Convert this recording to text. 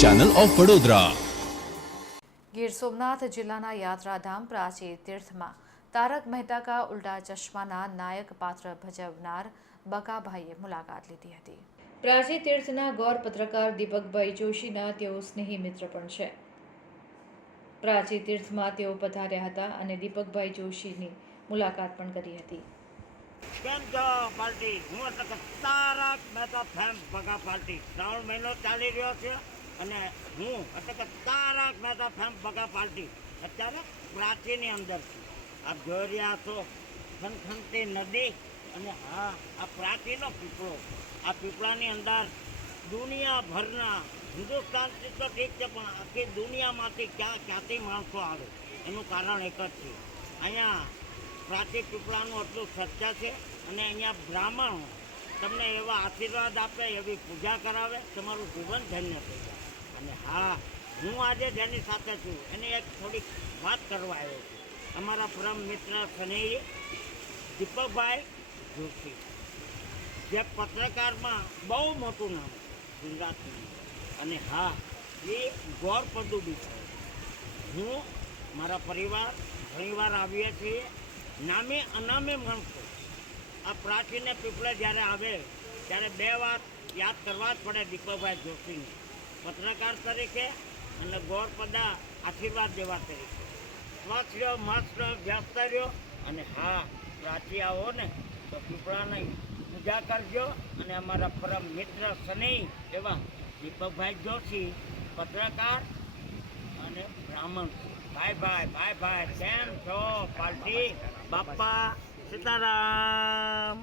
Channel of Vadodara Gir Somnath જિલ્લાના યાત્રાધામ પ્રાચી તીર્થમાં તારક મહેતા કા ઉલ્ટા ચશ્માના નાયક પાત્ર ભજવનાર બકાભાઈએ મુલાકાત લીધી હતી. પ્રાચી તીર્થના ગૌર પત્રકાર દીપકભાઈ જોશીના તેઓ સ્નેહી મિત્ર પણ છે. પ્રાચી તીર્થમાં તેઓ પધાર્યા હતા અને દીપકભાઈ જોશીની મુલાકાત પણ કરી હતી. કેમ છો, પાર્ટી? હું એટલે તારક મહેતા ફેમ ભગા પાર્ટી. શ્રાવણ મહિનો ચાલી રહ્યો છે અને હું એટલે કે તારક મહેતા ફેમ ભગા પાર્ટી. અત્યારે પ્રાચીની અંદર છું. આપ જોઈ રહ્યા છો ખનખનતી નદી અને હા, આ પ્રાચીનો પીપળો. આ પીપળાની અંદર દુનિયાભરના હિન્દુસ્તાનથી તો ઠીક છે, પણ આખી દુનિયામાંથી ક્યાં ક્યાંથી માણસો આવે? એનું કારણ એક જ છે. અહીંયા પ્રાચી પીપળાનું આટલું સત્ય છે અને અહીંયા બ્રાહ્મણો તમને એવા આશીર્વાદ આપે, એવી પૂજા કરાવે. તમારું જીવન ધન્ય થઈ જાય. અને હા, હું આજે જેની સાથે છું, એની એક થોડીક વાત કરવા આવ્યો છું. અમારા પરમ મિત્ર સનેહી દીપકભાઈ જોશી, જે પત્રકારમાં બહુ મોટું નામ ગુજરાતનું. અને હા, એ ગોર પદુબી છે. હું, મારા પરિવાર, ઘણીવાર આવીએ છીએ નામે અનામે માણસો. આ પ્રાચીને પીપળે જ્યારે આવે, ત્યારે બે વાત યાદ કરવા જ પડે દીપકભાઈ જોશીને. પત્રકાર તરીકે અને ગોરપદા આશીર્વાદ દેવા તરીકે. સ્વચ્છ રહ્યો મસ્ત રહ્યો વ્યસ્ત રહ્યો અને હા પ્રાચી આવો ને, તો પીપળાની પૂજા કરજો અને અમારા પરમ મિત્ર સની એવા દીપકભાઈ જોશી, પત્રકાર અને બ્રાહ્મણ. ભાઈ ભાઈ ભાઈ ભાઈ કેમ છો? પાર્ટી બાપા સીતારામ.